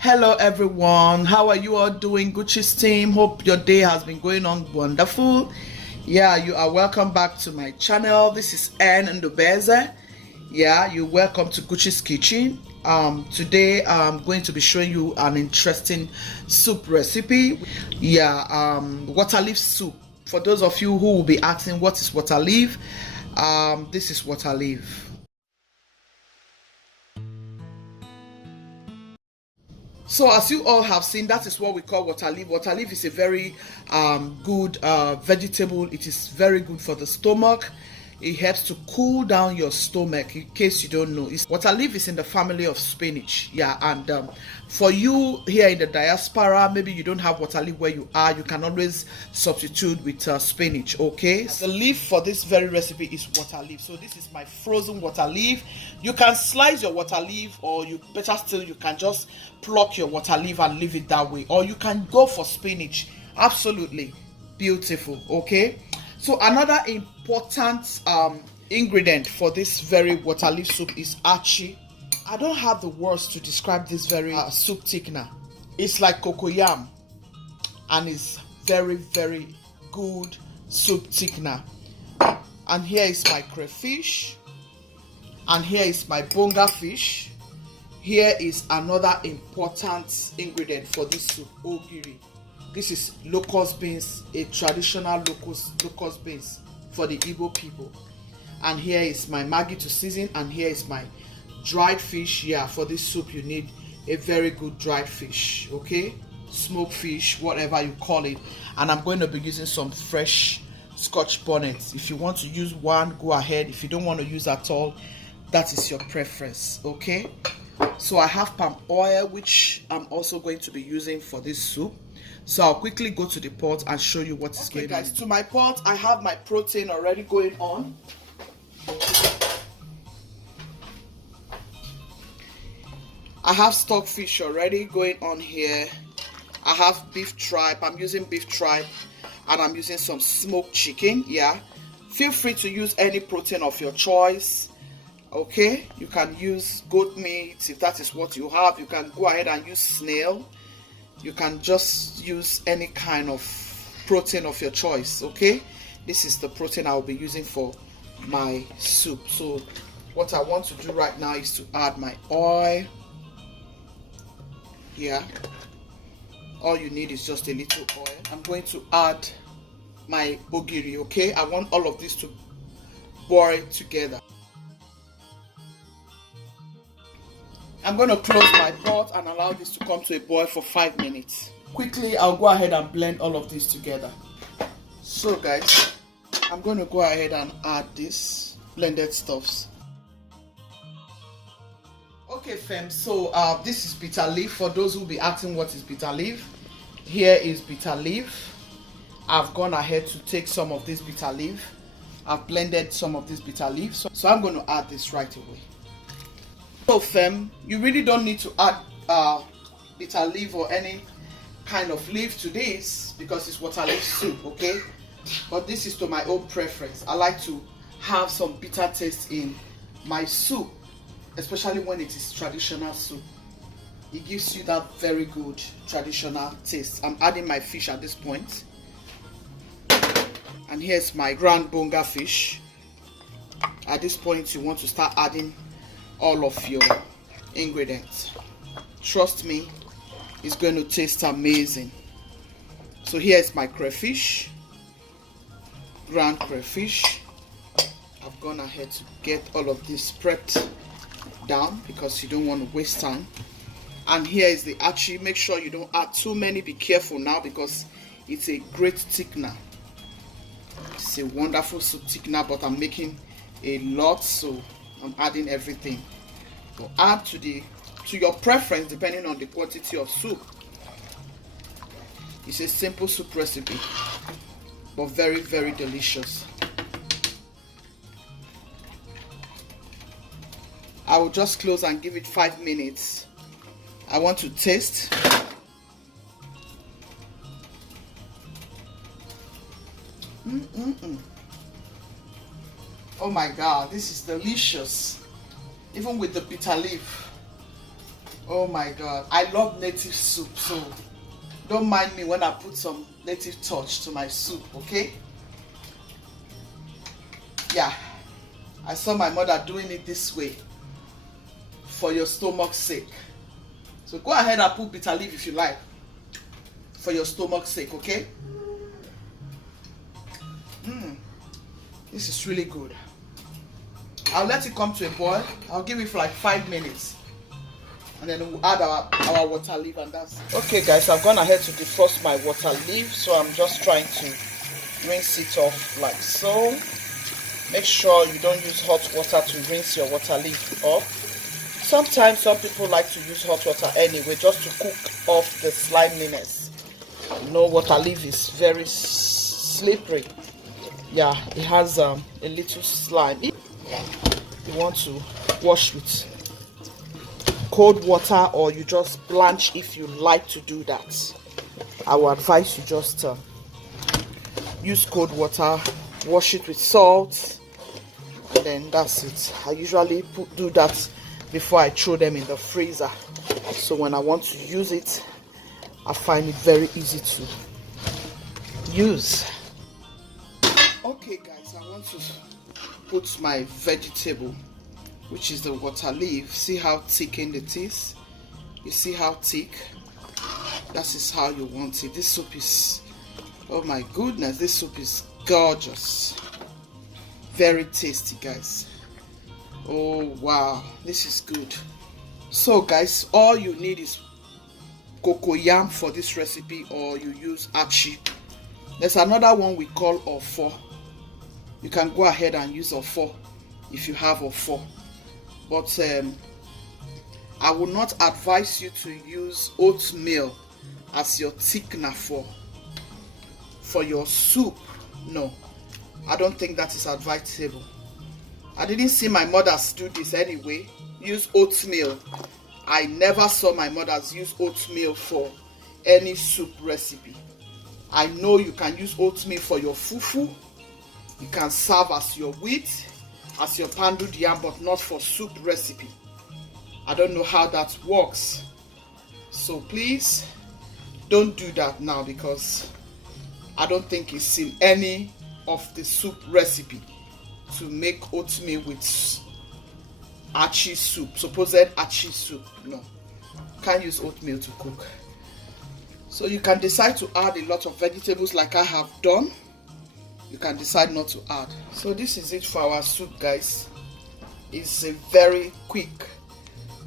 Hello everyone, how are you all doing? Guchies team, hope your day has been going on wonderful. Yeah, you are welcome back to my channel. This is Ann and Ndubeze. Yeah, you're welcome to Guchies Kitchen. Today I'm going to be showing you an interesting soup recipe. Yeah, waterleaf soup. For those of you who will be asking what is waterleaf, this is waterleaf. So as you all have seen, that is what we call waterleaf. Waterleaf is a very good vegetable. It is very good for the stomach. It helps to cool down your stomach, in case you don't know. Waterleaf is in the family of spinach. Yeah, and for you here in the diaspora, maybe you don't have waterleaf where you are, you can always substitute with spinach, okay? The leaf for this very recipe is waterleaf. So this is my frozen waterleaf. You can slice your waterleaf, or you better still, you can just pluck your waterleaf and leave it that way. Or you can go for spinach. Absolutely beautiful, okay? So another important ingredient for this very waterleaf soup is Achi. I don't have the words to describe this very soup thickener. It's like cocoyam, and it's very, very good soup thickener. And here is my crayfish, and here is my bonga fish. Here is another important ingredient for this soup, Ogiri. This is locust beans, a traditional locust beans for the Igbo people. And here is my Maggie to season, and here is my dried fish. Yeah, for this soup you need a very good dried fish, okay? Smoked fish, whatever you call it. And I'm going to be using some fresh scotch bonnet. If you want to use one, go ahead. If you don't want to use at all, that is your preference, okay? So I have palm oil, which I'm also going to be using for this soup. So I'll quickly go to the pot and show you what is going on. Guys, to my pot, I have my protein already going on. I have stockfish already going on here. I have beef tripe. I'm using beef tripe, and I'm using some smoked chicken. Yeah, feel free to use any protein of your choice. Okay, you can use goat meat if that is what you have. You can go ahead and use snail. You can just use any kind of protein of your choice, okay? This is the protein I will be using for my soup. So what I want to do right now is to add my oil. Yeah, all you need is just a little oil. I'm going to add my ogiri, okay? I want all of this to boil together. I'm going to close my pot and allow this to come to a boil for 5 minutes. Quickly, I'll go ahead and blend all of this together. So guys, I'm going to go ahead and add this blended stuffs. Okay fam, so this is bitter leaf. For those who will be asking what is bitter leaf, here is bitter leaf. I've gone ahead to take some of this bitter leaf. I've blended some of this bitter leaf. So I'm going to add this right away. So fam, you really don't need to add bitter leaf or any kind of leaf to this because it's waterleaf soup, okay? But this is to my own preference. I like to have some bitter taste in my soup, especially when it is traditional soup. It gives you that very good traditional taste. I'm adding my fish at this point. And here's my ground bonga fish. At this point, you want to start adding all of your ingredients. Trust me, it's going to taste amazing. So here's my crayfish, ground crayfish. I've gone ahead to get all of this prepped down because you don't want to waste time. And here is the Achi. Make sure you don't add too many. Be careful now because it's a great thickener. It's a wonderful soup thickener, but I'm making a lot, so I'm adding everything. So add to your preference depending on the quantity of soup. It's a simple soup recipe, but very, very delicious. I will just close and give it 5 minutes. I want to taste. Oh my God, this is delicious. Even with the bitter leaf. Oh my God, I love native soup, so don't mind me when I put some native touch to my soup, okay? Yeah, I saw my mother doing it this way for your stomach's sake. So go ahead and put bitter leaf if you like for your stomach's sake, okay? This is really good. I'll let it come to a boil. I'll give it for like 5 minutes. And then we'll add our water leaf, and that's it. Okay guys, I've gone ahead to defrost my water leaf, so I'm just trying to rinse it off like so. Make sure you don't use hot water to rinse your water leaf off. Sometimes some people like to use hot water anyway, just to cook off the sliminess. You know, water leaf is very slippery. Yeah, it has a little slime. You want to wash with cold water, or you just blanch if you like to do that. I would advise you just use cold water, wash it with salt, and then that's it. I usually do that before I throw them in the freezer, so when I want to use it, I find it very easy to use. Okay guys, I want to put my vegetable, which is the water leaf. See how thickened it is? You see how thick? That is how you want it. This soup is, oh my goodness, this soup is gorgeous. Very tasty guys. Oh wow, this is good. So guys, all you need is cocoyam for this recipe, or you use Achi. There's another one we call ofo. You can go ahead and use ofo if you have ofo, but I would not advise you to use oatmeal as your thickener for your soup. No, I don't think that is advisable. I didn't see my mothers do this anyway. Use oatmeal. I never saw my mothers use oatmeal for any soup recipe. I know you can use oatmeal for your fufu. You can serve as your wheat, as your pounded yam, but not for soup recipe. I don't know how that works. So please don't do that now, because I don't think it's in any of the soup recipe to make oatmeal with Achi soup, supposed Achi soup. No, can't use oatmeal to cook. So you can decide to add a lot of vegetables like I have done. You can decide not to add. So this is it for our soup guys. It's a very quick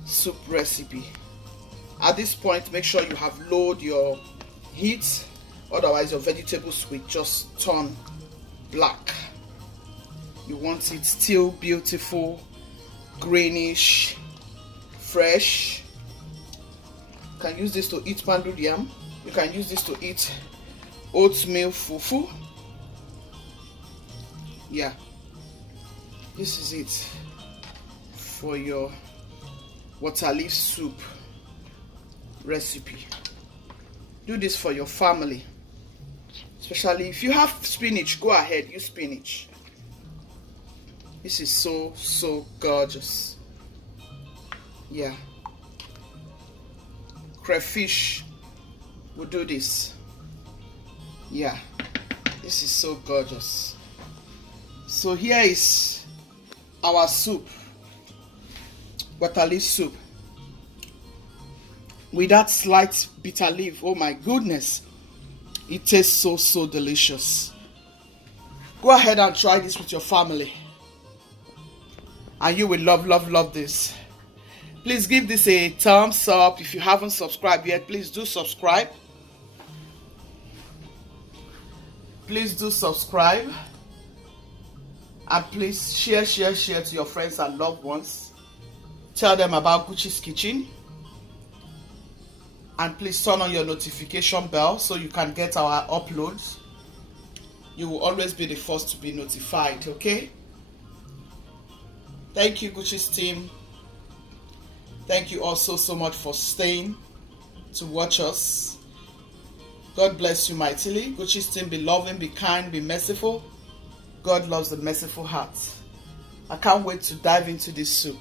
soup recipe. At this point, make sure you have lowered your heat, otherwise your vegetables will just turn black. You want it still beautiful, greenish, fresh. You can use this to eat pounded yam. You can use this to eat oatmeal fufu. Yeah, this is it for your water leaf soup recipe. Do this for your family, especially if you have spinach. Go ahead, use spinach. This is so gorgeous. Yeah, crayfish will do this. Yeah, This is so gorgeous. So here is our soup, waterleaf soup, with that slight bitter leaf. Oh my goodness, it tastes so delicious. Go ahead and try this with your family, and you will love this. Please give this a thumbs up. If you haven't subscribed yet, please do subscribe. Please do subscribe, and please share to your friends and loved ones. Tell them about Guchies Kitchen, and please turn on your notification bell so you can get our uploads. You will always be the first to be notified, okay? Thank you, Guchies team. Thank you all so much for staying to watch us. God bless you mightily. Guchies team, be loving, be kind, be merciful. God loves the merciful heart. I can't wait to dive into this soup.